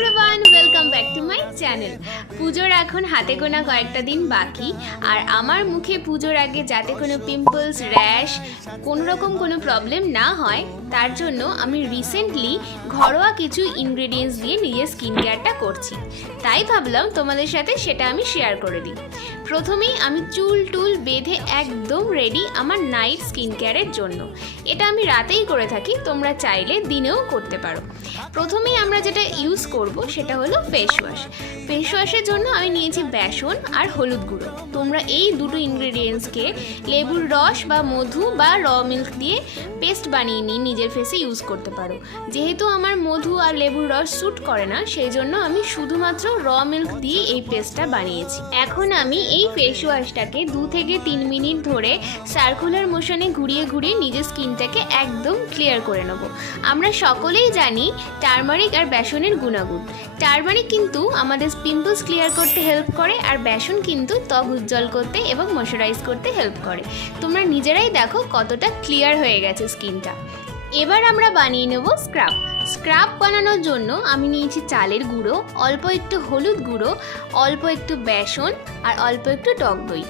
Everyone, welcome back to my channel. পুজোর এখন হাতে গোনা কয়েকটা দিন বাকি, আর আমার মুখে পুজোর আগে যাতে কোনো পিম্পলস, র্যাশ, কোনো রকম কোনো প্রবলেম না হয় তার জন্য আমি রিসেন্টলি ঘরোয়া কিছু ইনগ্রেডিয়েন্টস দিয়ে নিজের স্কিন কেয়ারটা করছি। তাই ভাবলাম তোমাদের সাথে সেটা আমি শেয়ার করে দিই। প্রথমেই আমি চুল টুল বেঁধে একদম রেডি আমার নাইট স্কিন কেয়ারের জন্য। এটা আমি রাতেই করে থাকি, তোমরা চাইলে দিনেও করতে পারো। প্রথমেই আমরা যেটা ইউজ করব সেটা হলো ফেস ওয়াশ। ফেস ওয়াশের জন্য আমি নিয়েছি বেসন আর হলুদ গুঁড়ো। তোমরা এই দুটো ইনগ্রেডিয়েন্টসকে লেবুর রস বা মধু বা র মিল্ক দিয়ে পেস্ট বানিয়ে নিয়ে নিজের ফেসে ইউজ করতে পারো। যেহেতু আমার মধু আর লেবুর রস স্যুট করে না, সেই জন্য আমি শুধুমাত্র র মিল্ক দিয়ে এই পেস্টটা বানিয়েছি। এখন আমি এই ফেস ওয়াশটাকে 2 থেকে 3 মিনিট ধরে সার্কুলার মোশনে ঘুরিয়ে ঘুরিয়ে নিজের স্কিনটাকে একদম ক্লিয়ার করে নেব। আমরা সকলেই জানি টারমারিক আর বেসনের গুণাগুণ। টারমারিক কিন্তু আমাদের পিম্পলস ক্লিয়ার করতে হেল্প করে, আর বেসন কিন্তু ত্বক উজ্জ্বল করতে এবং ময়শ্চারাইজ করতে হেল্প করে। তোমরা নিজেরাই দেখো কতটা ক্লিয়ার হয়ে গেছে স্কিনটা। এবার আমরা বানিয়ে নেব স্ক্রাব। স্ক্রাব বানানোর জন্য আমি নিয়েছি চালের গুঁড়ো, অল্প একটু হলুদ গুঁড়ো, অল্প একটু বেসন আর অল্প একটু টক দই।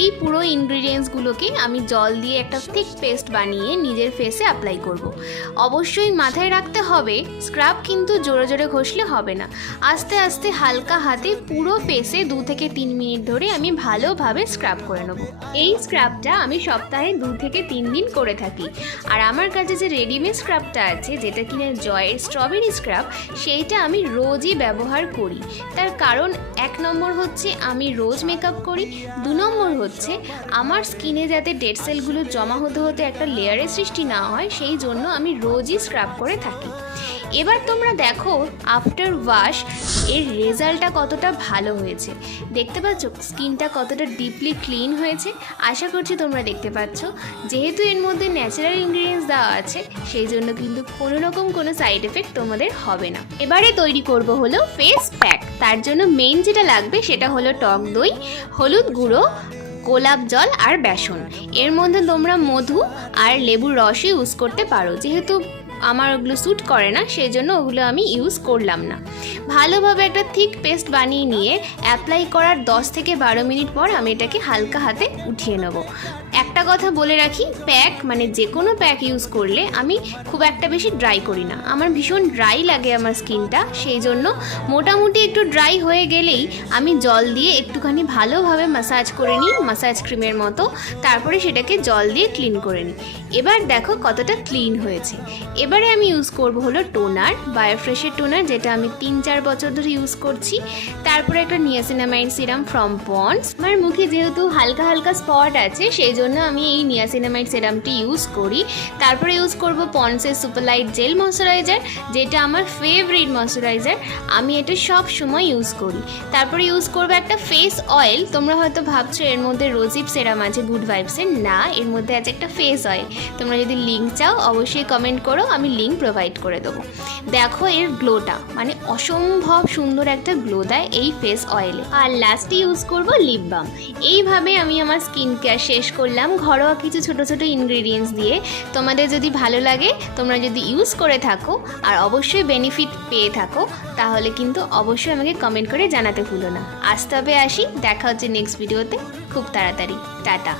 এই পুরো ইনগ্রিডিয়েন্টসগুলোকে আমি জল দিয়ে একটা থিক পেস্ট বানিয়ে নিজের ফেসে অ্যাপ্লাই করব। অবশ্যই মাথায় রাখতে হবে স্ক্রাব কিন্তু জোরে জোরে ঘষলে হবে না, আস্তে আস্তে হালকা হাতে পুরো ফেসে 2 থেকে 3 মিনিট ধরে আমি ভালোভাবে স্ক্রাব করে নেব। এই স্ক্রাবটা আমি সপ্তাহে 2 থেকে 3 দিন করে থাকি। আর আমার কাছে যে রেডিমেড স্ক্রাবটা আছে, যেটা কিনা জয়ের স্ট্রবেরি স্ক্রাব, সেইটা আমি রোজই ব্যবহার করি। তার কারণ 1 নম্বর হচ্ছে আমি রোজ মেকআপ করি, 2 নম্বর হচ্ছে আমার স্কিনে যাতে ডেড সেলগুলো জমা হতে হতে একটা লেয়ারের সৃষ্টি না হয়, সেই জন্য আমি রোজই স্ক্রাব করে থাকি। এবার তোমরা দেখো আফটার ওয়াশ এর রেজাল্টটা কতটা ভালো হয়েছে। দেখতে পাচ্ছ স্কিনটা কতটা ডিপলি ক্লিন হয়েছে? আশা করছি তোমরা দেখতে পাচ্ছ। যেহেতু এর মধ্যে ন্যাচারাল ইনগ্রিডিয়েন্টস দেওয়া আছে, সেই জন্য কিন্তু কোনো রকম কোনো সাইড এফেক্ট তোমাদের হবে না। এবারে তৈরি করব হলো ফেস প্যাক। তার জন্য মেইন যেটা লাগবে সেটা হলো টক দই, হলুদ গুঁড়ো, গোলাপ জল আর বেসন। এর মধ্যে তোমরা মধু আর লেবুর রসই ইউজ করতে পারো। যেহেতু আমার ওগুলো স্যুট করে না, সেই জন্য ওগুলো আমি ইউজ করলাম না। ভালোভাবে একটা থিক পেস্ট বানিয়ে নিয়ে অ্যাপ্লাই করার 10 থেকে 12 মিনিট পর আমি এটাকে হালকা হাতে উঠিয়ে নেব। একটা কথা বলে রাখি, প্যাক মানে যে কোনো প্যাক ইউজ করলে আমি খুব একটা বেশি ড্রাই করি না। আমার ভীষণ ড্রাই লাগে আমার স্কিনটা, সেই জন্য মোটামুটি একটু ড্রাই হয়ে গেলেই আমি জল দিয়ে একটুখানি ভালোভাবে ম্যাসাজ করে নিই, ম্যাসাজ ক্রিমের মতো। তারপরে সেটাকে জল দিয়ে ক্লিন করে নিই। এবার দেখো কতটা ক্লিন হয়েছে। এবারে আমি ইউজ করব হলো টোনার, বায়োফ্রেশের টোনার, যেটা আমি 3-4 বছর ধরে ইউজ করছি। তারপরে একটা নিয়াসিনামাইড সিরাম ফ্রম পন্ডস। আমার মুখে যেহেতু হালকা হালকা স্পট আছে, সেই জন্য আমি এই নিয়াসিনামাইড সিরামটি ইউজ করি। তারপরে ইউজ করব পন্ডসের সুপার লাইট জেল ময়শ্চারাইজার, যেটা আমার ফেভারিট ময়শ্চারাইজার। আমি এটা সব সময় ইউজ করি। তারপরে ইউজ করব একটা ফেস অয়েল। তোমরা হয়তো ভাবছো এর মধ্যে রোজিপ সেরাম আছে গুড ভাইবসের, না, এর মধ্যে আছে একটা ফেস অয়েল। তোমরা যদি লিঙ্ক চাও অবশ্যই কমেন্ট করো, আমি লিঙ্ক প্রোভাইড করে দেবো। দেখো এর গ্লোটা মানে অসম্ভব সুন্দর একটা গ্লো দেয় এই ফেস অয়েলে। আর লাস্টে ইউজ করব লিপ বাম। এইভাবে আমি আমার স্কিন কেয়ার শেষ করলাম ঘরোয়া কিছু ছোট ছোট ইনগ্রেডিয়েন্টস দিয়ে। তোমাদের যদি ভালো লাগে, তোমরা যদি ইউজ করে থাকো আর অবশ্যই বেনিফিট পেয়ে থাকো, তাহলে কিন্তু অবশ্যই আমাকে কমেন্ট করে জানাতে ভুলো না। আজ তবে আসি, দেখা হচ্ছে নেক্সট ভিডিওতে খুব তাড়াতাড়ি। টাটা।